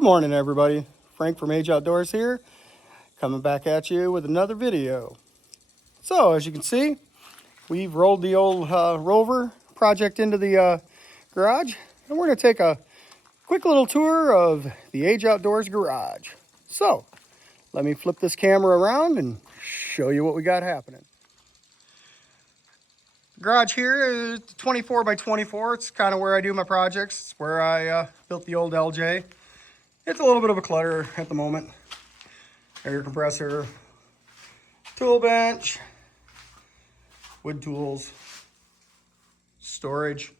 Good morning, everybody. Frank from A.G.E Outdoors here, coming back at you with another video. So, as you can see, we've rolled the old Rover project into the garage, and we're going to take a quick little tour of the A.G.E Outdoors garage. So, let me flip this camera around and show you what we got happening. Garage here is 24 by 24. It's kind of where I do my projects. It's where I built the old LJ. It's a little bit of a clutter at the moment. Air compressor, tool bench, wood tools, storage,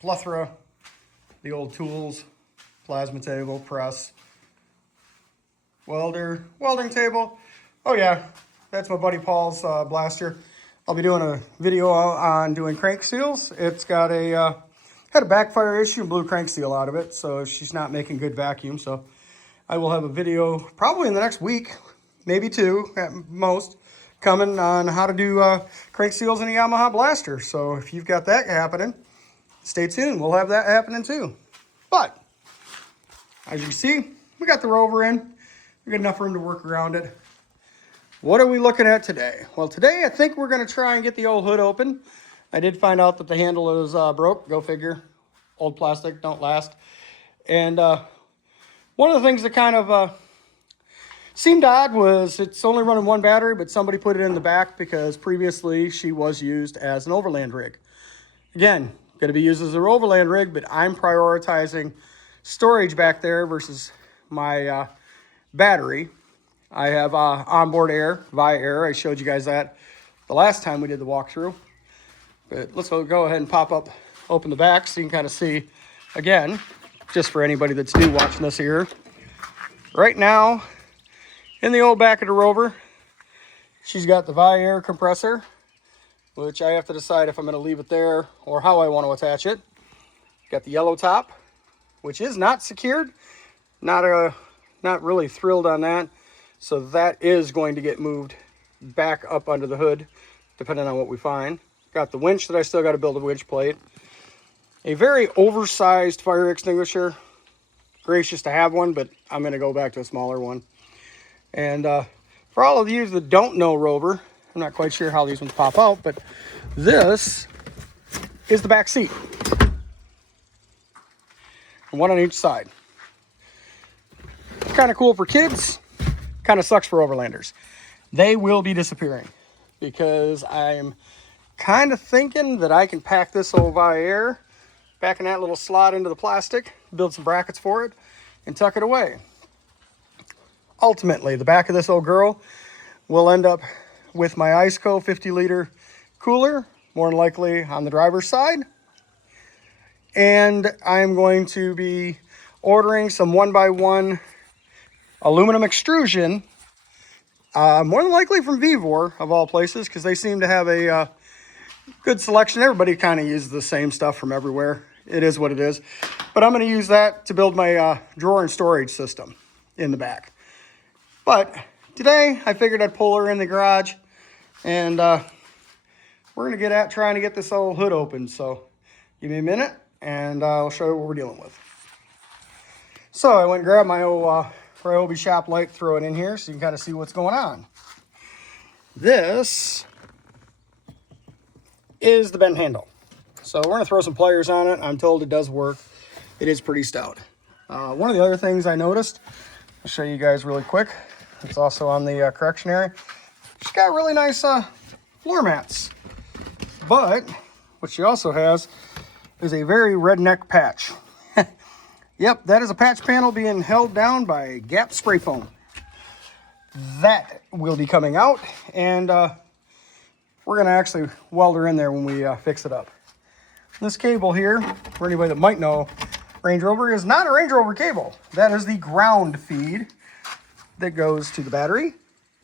plethora, the old tools, plasma table, press, welding table. Oh yeah, that's my buddy Paul's blaster. I'll be doing a video on doing crank seals. It's got had a backfire issue and blew crank seal out of it, so she's not making good vacuum. So I will have a video probably in the next week, maybe two at most, coming on how to do crank seals in a Yamaha blaster. So if you've got that happening, stay tuned. We'll have that happening too. But as you see, we got the Rover in. We got enough room to work around it. What are we looking at today? Well, today I think we're going to try and get the old hood open. I did find out that the handle is broke. Go figure. Old plastic don't last. And one of the things that kind of seemed odd was it's only running one battery, but somebody put it in the back because previously she was used as an overland rig. Again, going to be used as an overland rig, but I'm prioritizing storage back there versus my battery. I have onboard air, via air. I showed you guys that the last time we did the walkthrough. But let's go ahead and open the back so you can kind of see, again, just for anybody that's new watching this here. Right now, in the old back of the Rover, she's got the via air compressor, which I have to decide if I'm going to leave it there or how I want to attach it. Got the yellow top, which is not secured. Not really thrilled on that. So that is going to get moved back up under the hood, depending on what we find. Got the winch that I still got to build a winch plate. A very oversized fire extinguisher. Gracious to have one, but I'm going to go back to a smaller one. And for all of you that don't know Rover, I'm not quite sure how these ones pop out, but this is the back seat. One on each side. Kind of cool for kids. Kind of sucks for overlanders. They will be disappearing because I'm kind of thinking that I can pack this old via air back in that little slot into the plastic, build some brackets for it, and tuck it away. Ultimately, the back of this old girl will end up with my IceCo 50-liter cooler, more than likely on the driver's side. And I'm going to be ordering some 1x1 aluminum extrusion, more than likely from Vevor, of all places, because they seem to have a good selection. Everybody kind of uses the same stuff from everywhere. It is what it is. But I'm going to use that to build my drawer and storage system in the back. But today, I figured I'd pull her in the garage, and we're going to get at trying to get this old hood open. So give me a minute, and I'll show you what we're dealing with. So I went and grabbed my old Ryobi shop light, throw it in here so you can kind of see what's going on. This is the bend handle. So we're going to throw some pliers on it. I'm told it does work. It is pretty stout. One of the other things I noticed, I'll show you guys really quick. It's also on the correction area. She's got really nice floor mats. But what she also has is a very redneck patch. Yep, that is a patch panel being held down by Gap spray foam. That will be coming out, and we're going to actually weld her in there when we fix it up. This cable here, for anybody that might know, Range Rover is not a Range Rover cable. That is the ground feed that goes to the battery,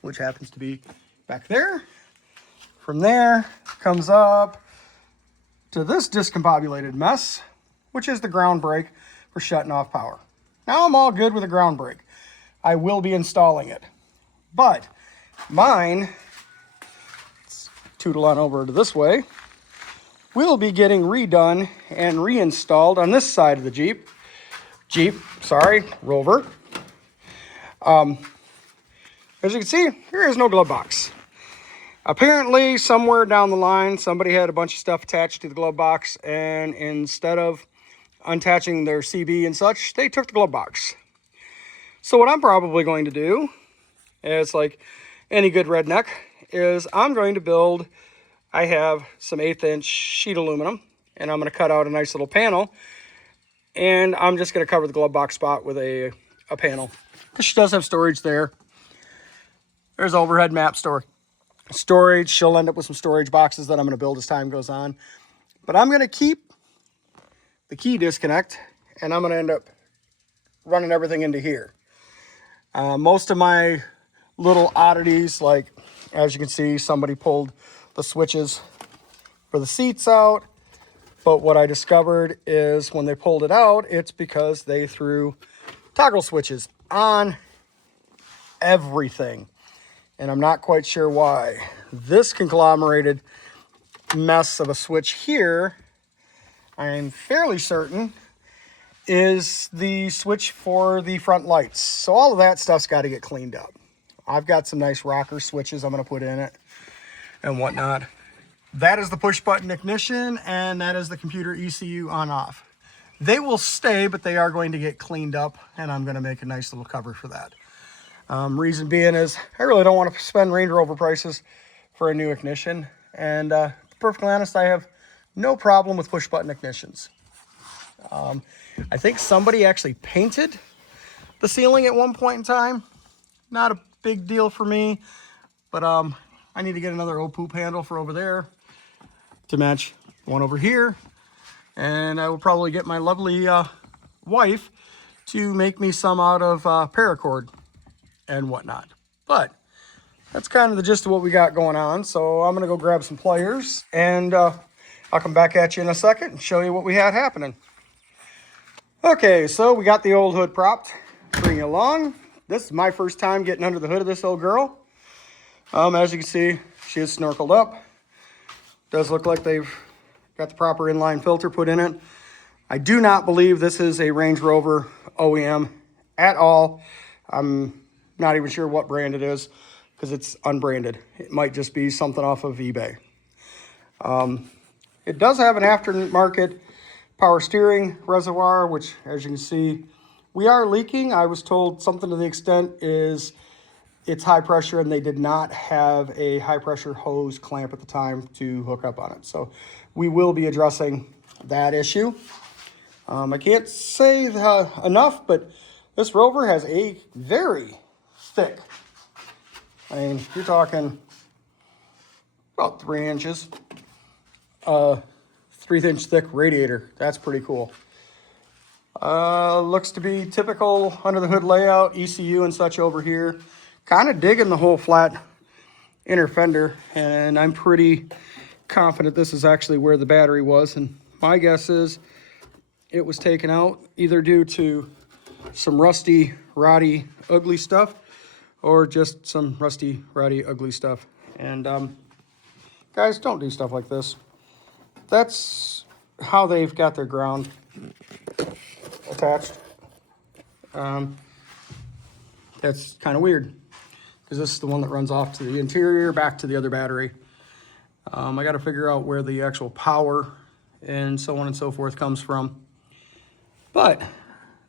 which happens to be back there. From there, comes up to this discombobulated mess, which is the ground brake for shutting off power. Now I'm all good with a ground brake. I will be installing it. But mine, let's tootle on over to this way, will be getting redone and reinstalled on this side of the Jeep Jeep, sorry, Rover. As you can see, here is no glove box. Apparently, somewhere down the line, somebody had a bunch of stuff attached to the glove box, and instead of unattaching their CB and such, they took the glove box. So what I'm probably going to do, is like any good redneck, is I'm going to build, I have some 1/8 inch sheet aluminum, and I'm going to cut out a nice little panel, and I'm just going to cover the glove box spot with a panel. Because she does have storage there. There's overhead map storage. She'll end up with some storage boxes that I'm going to build as time goes on. But I'm going to keep the key disconnect, and I'm going to end up running everything into here. Most of my little oddities, like as you can see, somebody pulled the switches for the seats out. But what I discovered is when they pulled it out, it's because they threw toggle switches on everything. And I'm not quite sure why. This conglomerated mess of a switch here, I'm fairly certain, is the switch for the front lights. So all of that stuff's got to get cleaned up. I've got some nice rocker switches I'm going to put in it and whatnot. That is the push button ignition, and that is the computer ECU on off. They will stay, but they are going to get cleaned up, and I'm going to make a nice little cover for that. Reason being is I really don't want to spend Range Rover prices for a new ignition. And to be perfectly honest, I have no problem with push button ignitions. I think somebody actually painted the ceiling at one point in time. Not a big deal for me, but I need to get another old poop handle for over there to match one over here. And I will probably get my lovely wife to make me some out of paracord and whatnot. But that's kind of the gist of what we got going on. So I'm going to go grab some pliers, and I'll come back at you in a second and show you what we had happening. Okay, so we got the old hood propped. Bring you along. This is my first time getting under the hood of this old girl. As you can see, she is snorkeled up. Does look like they've got the proper inline filter put in it. I do not believe this is a Range Rover OEM at all. I'm not even sure what brand it is because it's unbranded. It might just be something off of eBay. It does have an aftermarket power steering reservoir, which, as you can see, we are leaking. I was told something to the extent is it's high pressure, and they did not have a high pressure hose clamp at the time to hook up on it. So we will be addressing that issue. I can't say enough, but this Rover has a very thick, I mean, you're talking about 3 inches, 3-inch thick radiator. That's pretty cool. Looks to be typical under the hood layout, ECU and such over here. Kind of digging the whole flat inner fender, and I'm pretty confident this is actually where the battery was. And my guess is it was taken out either due to some rusty, rotty, ugly stuff, or just some rusty, rotty, ugly stuff. And guys, don't do stuff like this. That's how they've got their ground attached. That's kind of weird, because this is the one that runs off to the interior, back to the other battery. I got to figure out where the actual power and so on and so forth comes from. But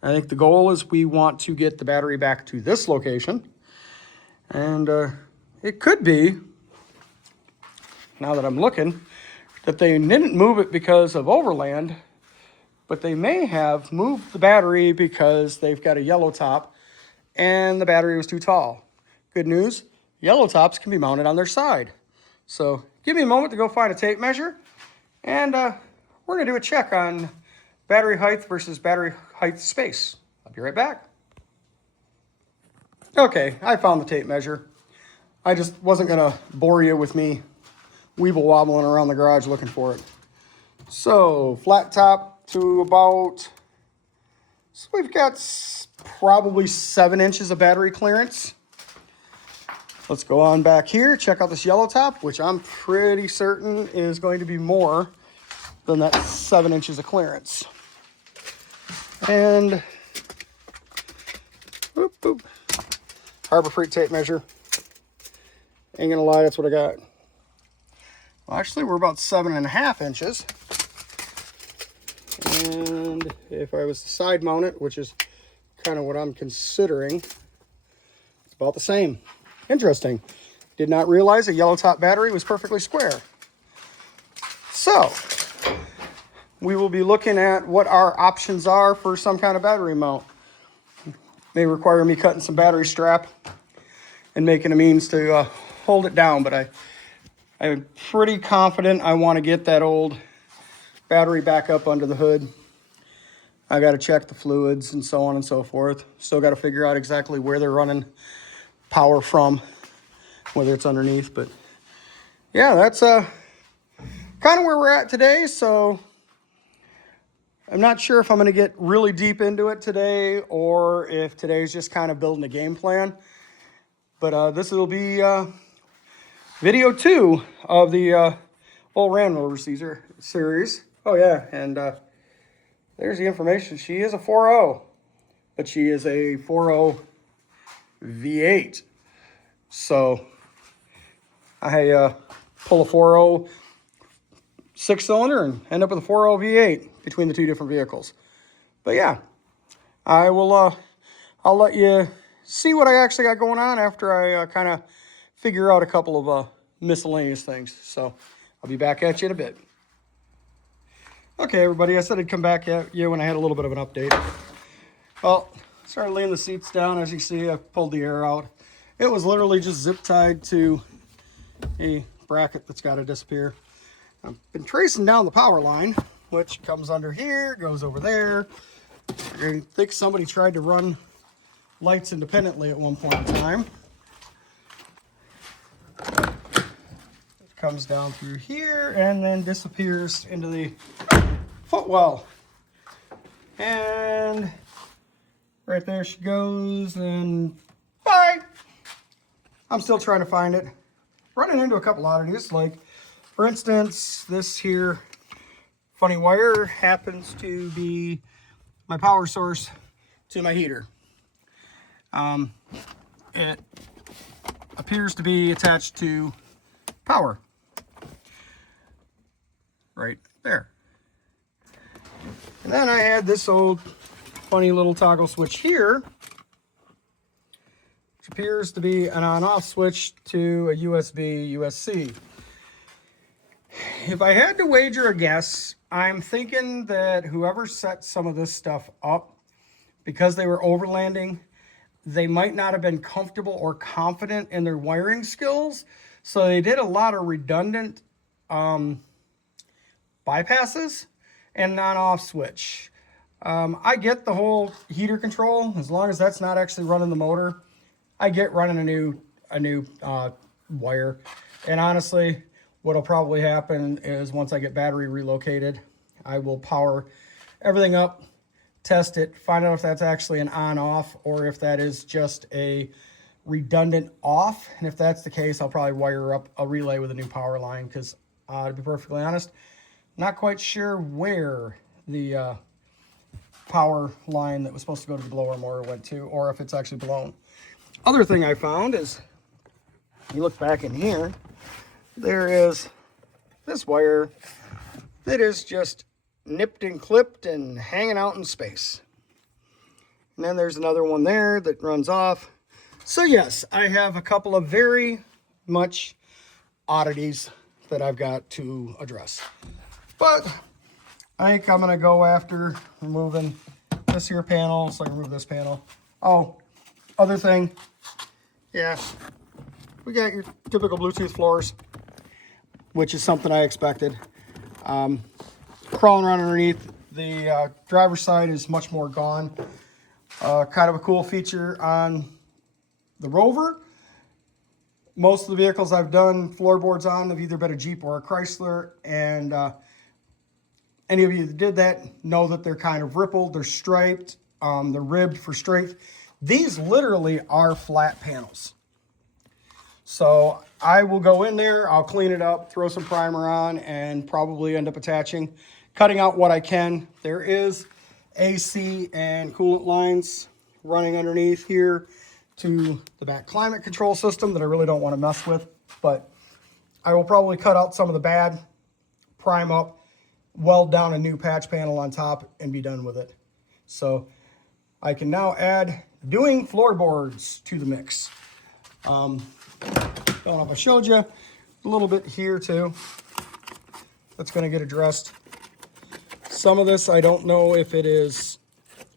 I think the goal is we want to get the battery back to this location. And it could be, now that I'm looking, that they didn't move it because of overland, but they may have moved the battery because they've got a yellow top and the battery was too tall. Good news, yellow tops can be mounted on their side. So give me a moment to go find a tape measure, and we're going to do a check on battery height versus battery height space. I'll be right back. Okay, I found the tape measure. I just wasn't going to bore you with me weeble wobbling around the garage looking for it. So flat top to about, so we've got probably 7 inches of battery clearance. Let's go on back here, check out this yellow top, which I'm pretty certain is going to be more than that 7 inches of clearance. And Harbor Freight tape measure. Ain't gonna lie, that's what I got. Well, actually, we're about 7.5 inches. And if I was to side mount it, which is kind of what I'm considering, it's about the same. Interesting. Did not realize a yellow top battery was perfectly square. So, we will be looking at what our options are for some kind of battery mount. May require me cutting some battery strap and making a means to hold it down, but I'm pretty confident I want to get that old battery back up under the hood. I got to check the fluids and so on and so forth. Still got to figure out exactly where they're running power from, whether it's underneath. But yeah, that's kind of where we're at today. So I'm not sure if I'm going to get really deep into it today or if today's just kind of building a game plan. But this will be video 2 of the old Rover series. Oh yeah, and there's the information. She is a 4.0, but she is a 4.0 V8. So I pull a 4.0 6-cylinder and end up with a 4.0 V8 between the two different vehicles. But yeah, I will. I'll let you see what I actually got going on after I kind of figure out a couple of miscellaneous things. So I'll be back at you in a bit. Okay, everybody, I said I'd come back at you when I had a little bit of an update. Well, started laying the seats down. As you see, I pulled the air out. It was literally just zip tied to a bracket that's got to disappear. I've been tracing down the power line, which comes under here, goes over there. I think somebody tried to run lights independently at one point in time. It comes down through here and then disappears into the footwell. And right there she goes, and bye! I'm still trying to find it. Running into a couple oddities, like, for instance, this here funny wire happens to be my power source to my heater. It appears to be attached to power. Right there. And then I had this old funny little toggle switch here, which appears to be an on-off switch to a USB USB-C. If I had to wager a guess, I'm thinking that whoever set some of this stuff up, because they were overlanding, they might not have been comfortable or confident in their wiring skills, so they did a lot of redundant bypasses and on-off switch. I get the whole heater control, as long as that's not actually running the motor. I get running a new wire, and honestly, what'll probably happen is once I get battery relocated, I will power everything up, test it, find out if that's actually an on-off or if that is just a redundant off. And if that's the case, I'll probably wire up a relay with a new power line, because to be perfectly honest, not quite sure where the power line that was supposed to go to the blower motor went to, or if it's actually blown. Other thing I found is, you look back in here, there is this wire that is just nipped and clipped and hanging out in space. And then there's another one there that runs off. So yes, I have a couple of very much oddities that I've got to address. But I think I'm gonna go after removing this here panel, so I can remove this panel. Oh, other thing, yeah, we got your typical Bluetooth floors, which is something I expected. Crawling around underneath, the driver's side is much more gone. Kind of a cool feature on the Rover. Most of the vehicles I've done floorboards on have either been a Jeep or a Chrysler, and any of you that did that know that they're kind of rippled, they're striped, they're ribbed for strength. These literally are flat panels. So I will go in there, I'll clean it up, throw some primer on, and probably end up cutting out what I can. There is AC and coolant lines running underneath here to the back climate control system that I really don't want to mess with, but I will probably cut out some of the bad, prime up, weld down a new patch panel on top, and be done with it. So I can now add doing floorboards to the mix. Don't know if I showed you a little bit here too. That's going to get addressed. Some of this, I don't know if it is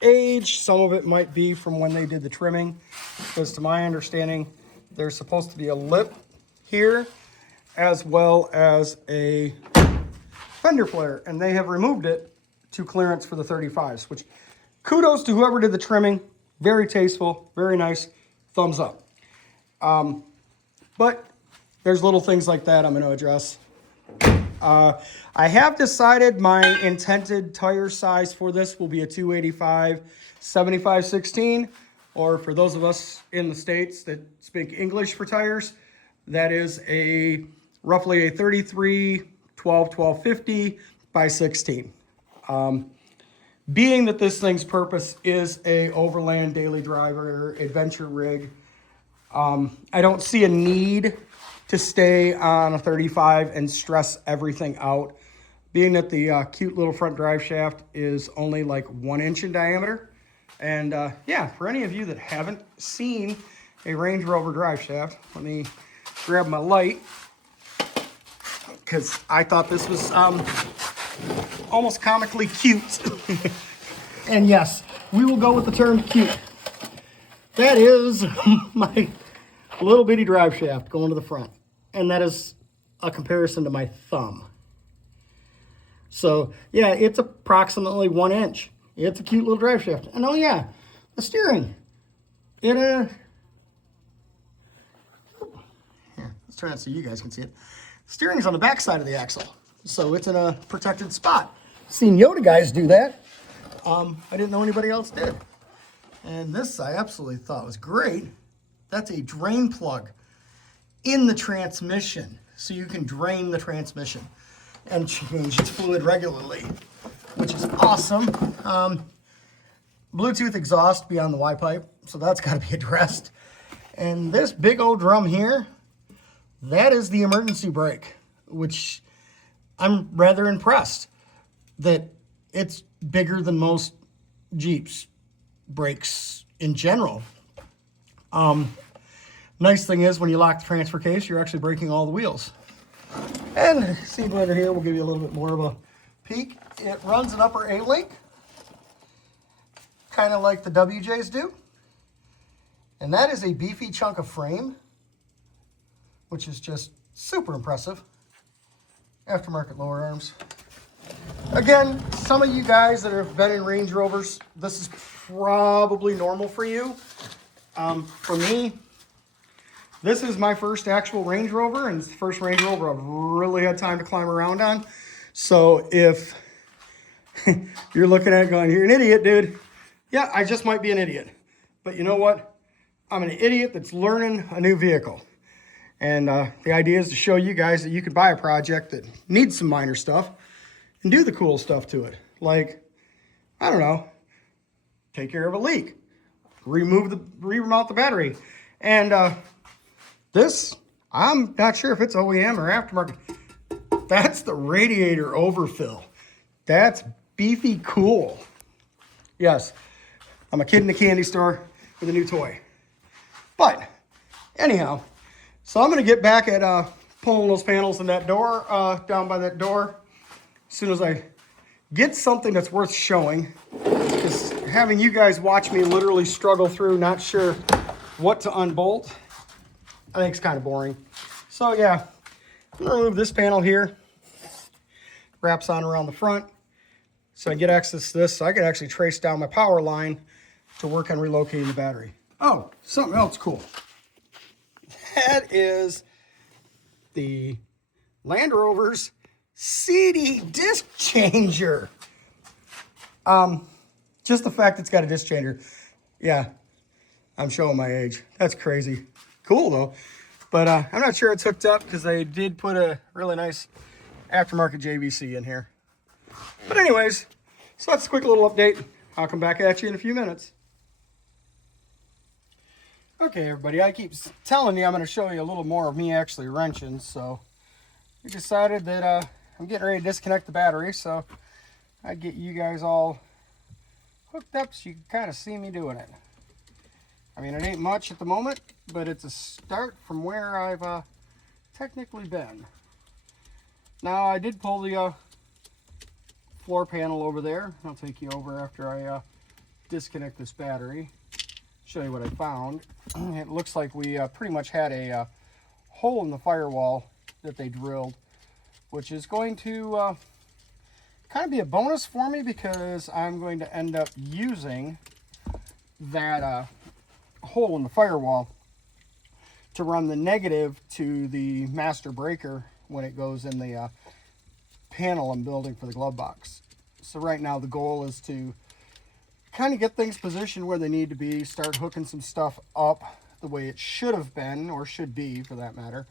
age. Some of it might be from when they did the trimming, because to my understanding, there's supposed to be a lip here as well as a fender flare, and they have removed it to clearance for the 35s, which kudos to whoever did the trimming. Very tasteful, very nice, thumbs up. But there's little things like that I'm going to address. I have decided my intended tire size for this will be a 285 75/16, or for those of us in the States that speak English for tires, that is roughly a 33 12 1250 by 16. Being that this thing's purpose is a overland daily driver adventure rig, I don't see a need to stay on a 35 and stress everything out. Being that the cute little front drive shaft is only like 1 inch in diameter. And yeah, for any of you that haven't seen a Range Rover drive shaft, let me grab my light, because I thought this was almost comically cute. And yes, we will go with the term cute. That is my little bitty drive shaft going to the front. And that is a comparison to my thumb. So yeah, it's approximately 1 inch. It's a cute little drive shaft. And oh yeah, the steering. Here, let's try it so you guys can see it. The steering is on the back side of the axle, so it's in a protected spot. Seen Yoda guys do that. I didn't know anybody else did. And this I absolutely thought was great. That's a drain plug in the transmission, so you can drain the transmission and change its fluid regularly, which is awesome. Bluetooth exhaust beyond the Y-pipe, so that's got to be addressed. And this big old drum here, that is the emergency brake, which I'm rather impressed that it's bigger than most Jeeps brakes in general. Nice thing is when you lock the transfer case, you're actually braking all the wheels. And seat blender here will give you a little bit more of a peek. It runs an upper A-link, kind of like the WJs do. And that is a beefy chunk of frame, which is just super impressive. Aftermarket lower arms. Again, some of you guys that have been in Range Rovers, this is probably normal for you. For me, this is my first actual Range Rover, and it's the first Range Rover I've really had time to climb around on. So if you're looking at it going, you're an idiot, dude. Yeah, I just might be an idiot. But you know what? I'm an idiot that's learning a new vehicle. And the idea is to show you guys that you can buy a project that needs some minor stuff and do the cool stuff to it. Like, I don't know, take care of a leak, remount the battery. And this, I'm not sure if it's OEM or aftermarket. That's the radiator overfill. That's beefy cool. Yes, I'm a kid in a candy store with a new toy. But anyhow, so I'm going to get back at pulling those panels in that door, down by that door, as soon as I get something that's worth showing. Because having you guys watch me literally struggle through, not sure what to unbolt, I think it's kind of boring. So yeah, I'm going to remove this panel here. Wraps on around the front. So I get access to this, so I can actually trace down my power line to work on relocating the battery. Oh, something else cool. That is the Land Rover's CD disc changer. Just the fact it's got a disc changer. Yeah, I'm showing my age. That's crazy. Cool though. But I'm not sure it's hooked up because they did put a really nice aftermarket JVC in here. But anyways, so that's a quick little update. I'll come back at you in a few minutes. Okay, everybody, I keep telling you I'm going to show you a little more of me actually wrenching, so we decided that I'm getting ready to disconnect the battery, so I'd get you guys all hooked up so you can kind of see me doing it. I mean, it ain't much at the moment, but it's a start from where I've technically been. Now, I did pull the floor panel over there. I'll take you over after I disconnect this battery, show you what I found. It looks like we pretty much had a hole in the firewall that they drilled, which is going to kind of be a bonus for me because I'm going to end up using that hole in the firewall to run the negative to the master breaker when it goes in the panel I'm building for the glove box. So right now the goal is to kind of get things positioned where they need to be, start hooking some stuff up the way it should have been, or should be for that matter.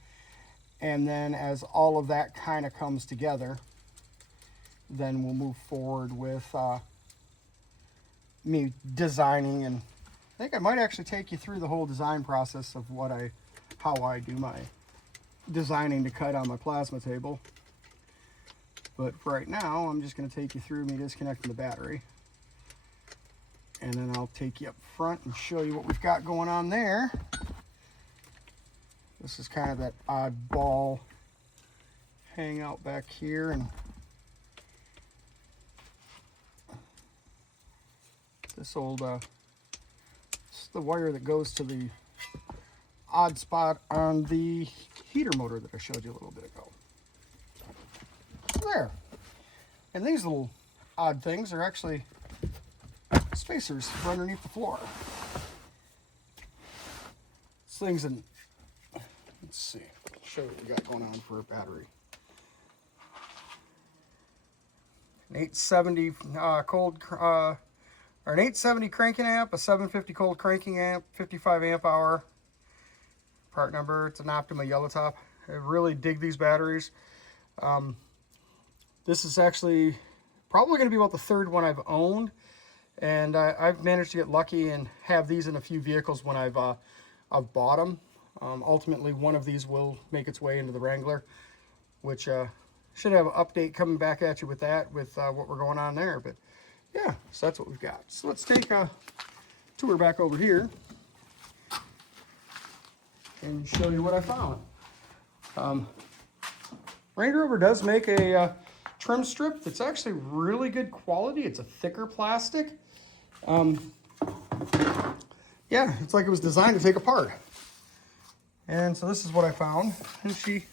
And then as all of that kind of comes together, then we'll move forward with me designing, and I think I might actually take you through the whole design process of how I do my designing to cut on my plasma table. But for right now, I'm just going to take you through me disconnecting the battery. And then I'll take you up front and show you what we've got going on there. This is kind of that oddball hangout back here, and this old this is the wire that goes to the odd spot on the heater motor that I showed you a little bit ago. There. And these little odd things are actually spacers for underneath the floor. This thing's in, let's see, show you what we got going on for a battery. An 870 or an 870 cranking amp, a 750 cold cranking amp, 55 amp hour. Part number, it's an Optima yellow top. I really dig these batteries. This is actually probably going to be about the third one I've owned, and I've managed to get lucky and have these in a few vehicles when I've bought them. Ultimately, one of these will make its way into the Wrangler, which should have an update coming back at you with that, with what we're going on there. But yeah, so that's what we've got. So let's take a tour back over here and show you what I found. Range Rover does make a trim strip that's actually really good quality. It's a thicker plastic. Yeah, it's like it was designed to take apart. And so this is what I found. And she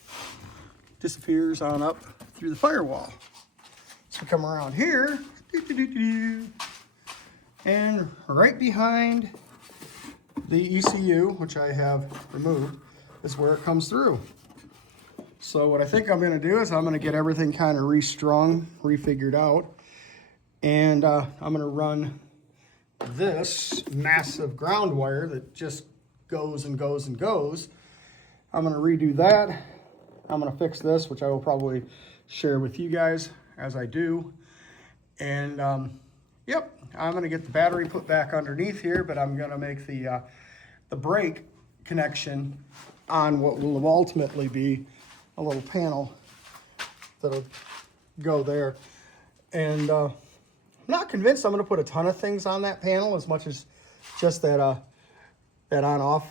disappears on up through the firewall. So we come around here, and right behind the ECU, which I have removed, is where it comes through. So what I think I'm going to do is I'm going to get everything kind of restrung, refigured out, and I'm going to run this massive ground wire that just goes and goes and goes. I'm going to redo that. I'm going to fix this, which I will probably share with you guys as I do. And yep, I'm going to get the battery put back underneath here, but I'm going to make the brake connection on what will ultimately be a little panel that'll go there. And I'm not convinced I'm going to put a ton of things on that panel as much as just that that on-off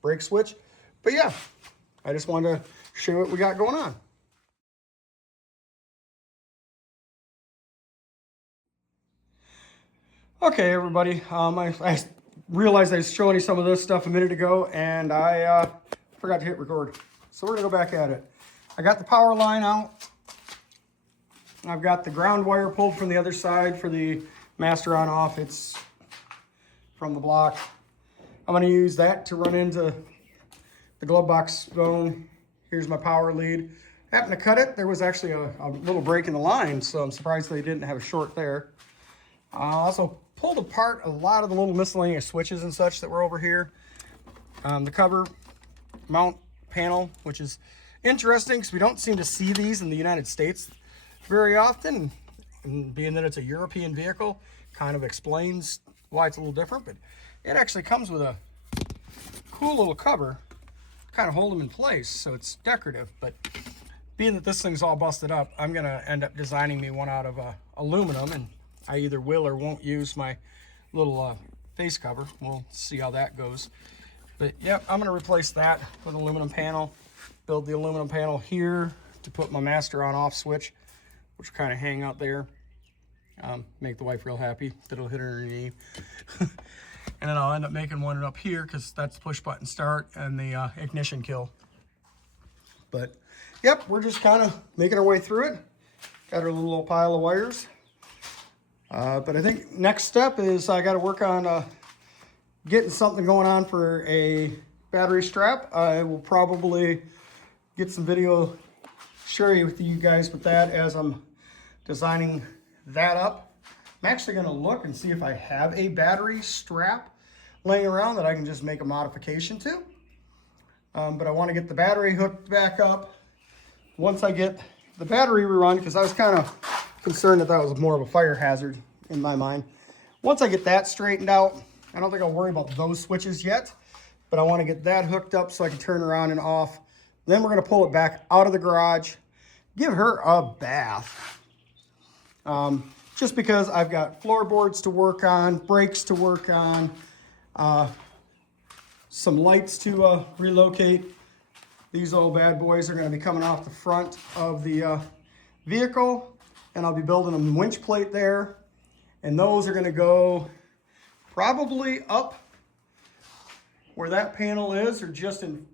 brake switch. But yeah, I just wanted to show what we got going on. Okay, everybody, I realized I was showing you some of this stuff a minute ago, and I forgot to hit record. So we're gonna go back at it. I got the power line out. I've got the ground wire pulled from the other side for the master on off. It's from the block. I'm gonna use that to run into the glove box phone. Here's my power lead. Happened to cut it. There was actually a little break in the line, so I'm surprised they didn't have a short there. I also pulled apart a lot of the little miscellaneous switches and such that were over here. The cover mount panel, which is interesting because we don't seem to see these in the United States very often. And being that it's a European vehicle, kind of explains why it's a little different. But it actually comes with a cool little cover, kind of hold them in place, so it's decorative. But being that this thing's all busted up, I'm gonna end up designing me one out of aluminum, and I either will or won't use my little face cover. We'll see how that goes. But yep, I'm gonna replace that with aluminum panel, build the aluminum panel here to put my master on off switch, which will kind of hang out there. Make the wife real happy that it'll hit her knee. And then I'll end up making one up here because that's push button start and the ignition kill. But yep, we're just kind of making our way through it. Got our little pile of wires. But I think next step is I got to work on getting something going on for a battery strap. I will probably get some video sharing with you guys with that as I'm designing that up. I'm actually going to look and see if I have a battery strap laying around that I can just make a modification to. But I want to get the battery hooked back up. Once I get the battery rerun, because I was kind of concerned that that was more of a fire hazard in my mind. Once I get that straightened out, I don't think I'll worry about those switches yet, but I want to get that hooked up so I can turn around and off. Then we're going to pull it back out of the garage, give her a bath. Just because I've got floorboards to work on, brakes to work on, some lights to relocate. These old bad boys are going to be coming off the front of the vehicle, and I'll be building a winch plate there. And those are going to go probably up where that panel is, or just in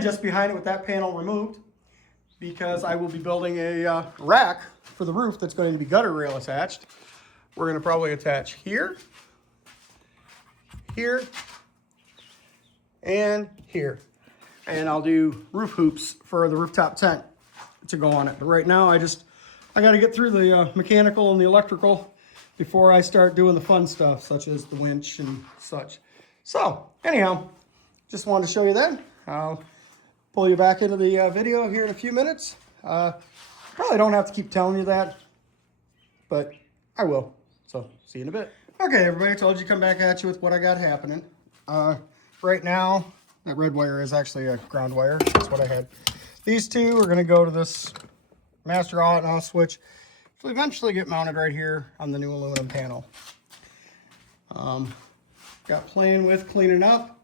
just behind it with that panel removed, because I will be building a rack for the roof that's going to be gutter rail attached. We're going to probably attach here, here, and here. And I'll do roof hoops for the rooftop tent to go on it. But right now I got to get through the mechanical and the electrical before I start doing the fun stuff, such as the winch and such. So anyhow, just wanted to show you that. I'll pull you back into the video here in a few minutes. Probably don't have to keep telling you that, but I will. So see you in a bit. Okay, everybody, I told you to come back at you with what I got happening. Right now, that red wire is actually a ground wire. That's what I had. These two are going to go to this master on and off switch, which will eventually get mounted right here on the new aluminum panel. Got playing with cleaning up.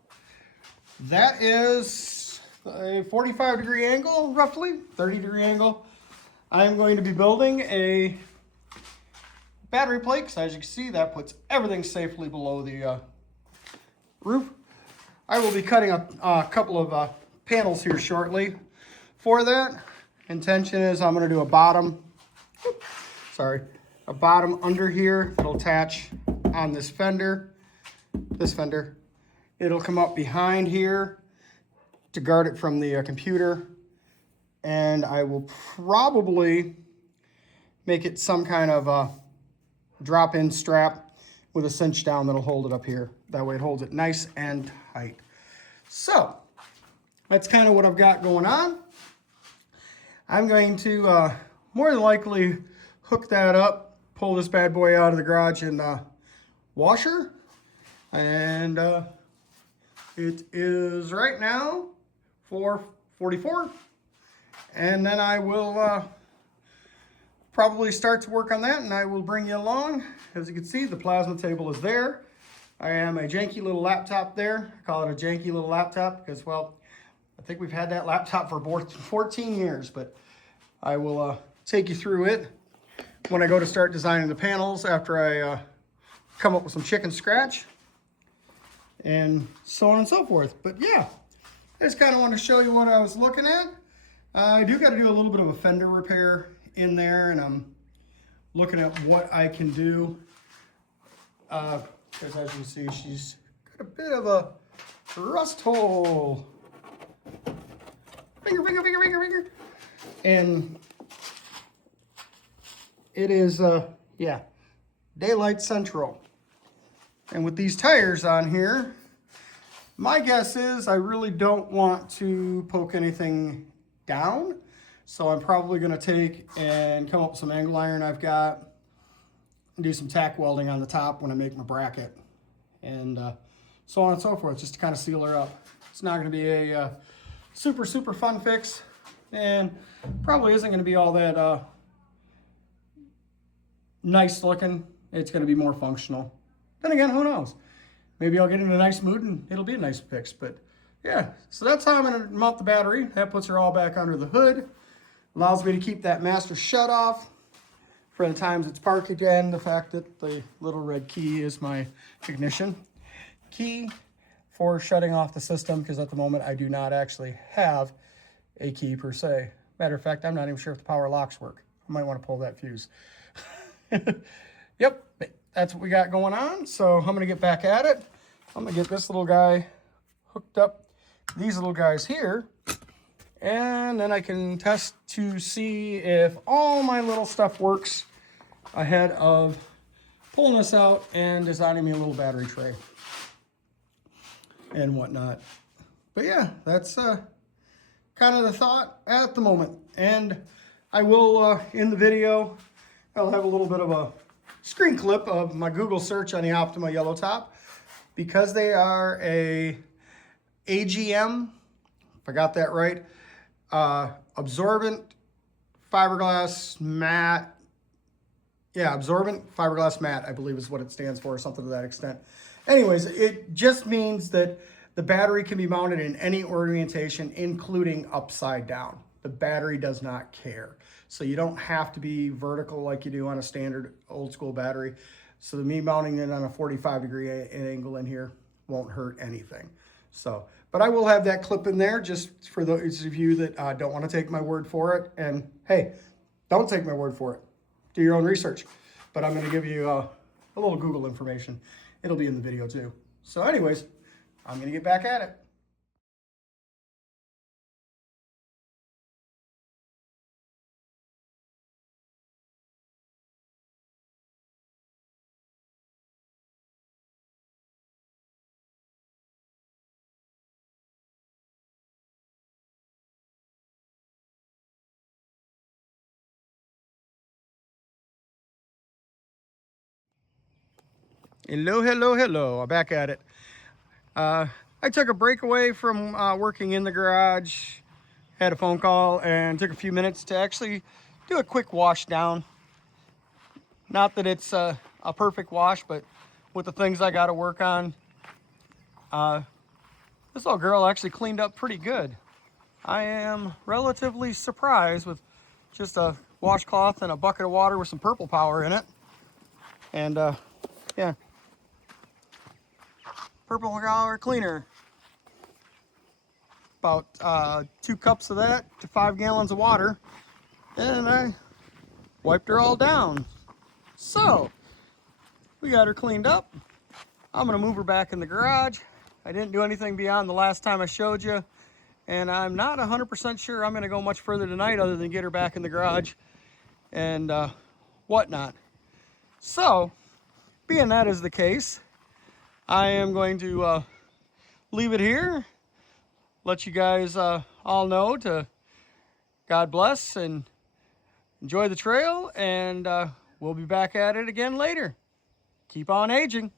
That is a 45-degree angle, roughly 30-degree angle. I'm going to be building a battery plate, because as you can see, that puts everything safely below the roof. I will be cutting a couple of panels here shortly. For that, intention is I'm going to do a bottom, a bottom under here that'll attach on this fender. It'll come up behind here to guard it from the computer, and I will probably make it some kind of drop-in strap with a cinch down that'll hold it up here. That way it holds it nice and tight. So that's kind of what I've got going on. I'm going to more than likely hook that up, pull this bad boy out of the garage and washer. And it is right now 4:44. And then I will probably start to work on that, and I will bring you along. As you can see, the plasma table is there. I am a janky little laptop there. I call it a janky little laptop because, well, I think we've had that laptop for 14 years, but I will take you through it when I go to start designing the panels after I come up with some chicken scratch and so on and so forth. But yeah, I just kind of want to show you what I was looking at. I do got to do a little bit of a fender repair in there, and I'm looking at what I can do. Because as you can see, she's got a bit of a rust hole. Finger. And it is, yeah, daylight central. And with these tires on here, my guess is I really don't want to poke anything down. So I'm probably going to take and come up with some angle iron I've got and do some tack welding on the top when I make my bracket. And so on and so forth, just to kind of seal her up. It's not going to be a super fun fix, and probably isn't going to be all that nice looking. It's going to be more functional. Then again, who knows? Maybe I'll get in a nice mood and it'll be a nice fix. But yeah, so that's how I'm going to mount the battery. That puts her all back under the hood. Allows me to keep that master shut off for the times it's parked again. The fact that the little red key is my ignition key for shutting off the system, because at the moment I do not actually have a key per se. Matter of fact, I'm not even sure if the power locks work. I might want to pull that fuse. Yep, that's what we got going on. So I'm going to get back at it. I'm going to get this little guy hooked up, these little guys here, and then I can test to see if all my little stuff works ahead of pulling this out and designing me a little battery tray and whatnot. But yeah, that's kind of the thought at the moment. And I will, in the video, I'll have a little bit of a screen clip of my Google search on the Optima Yellow Top, because they are a A.G.E, if I got that right, absorbent fiberglass mat. Yeah, absorbent fiberglass mat, I believe is what it stands for, or something to that extent. Anyways, it just means that the battery can be mounted in any orientation, including upside down. The battery does not care. So you don't have to be vertical like you do on a standard old school battery. So me mounting it on a 45-degree angle in here won't hurt anything. So, but I will have that clip in there just for those of you that don't want to take my word for it. And hey, don't take my word for it. Do your own research. But I'm going to give you a little Google information. It'll be in the video too. So anyways, I'm going to get back at it. Hello. I'm back at it. I took a break away from working in the garage, had a phone call, and took a few minutes to actually do a quick wash down. Not that it's a perfect wash, but with the things I got to work on, this little girl actually cleaned up pretty good. I am relatively surprised with just a washcloth and a bucket of water with some purple power in it. And yeah, purple power cleaner. About 2 cups of that to 5 gallons of water, and I wiped her all down. So we got her cleaned up. I'm gonna move her back in the garage. I didn't do anything beyond the last time I showed you, and I'm not 100% sure I'm gonna go much further tonight other than get her back in the garage and whatnot. So being that is the case, I am going to leave it here. Let you guys all know to God bless and enjoy the trail, and we'll be back at it again later. Keep on aging.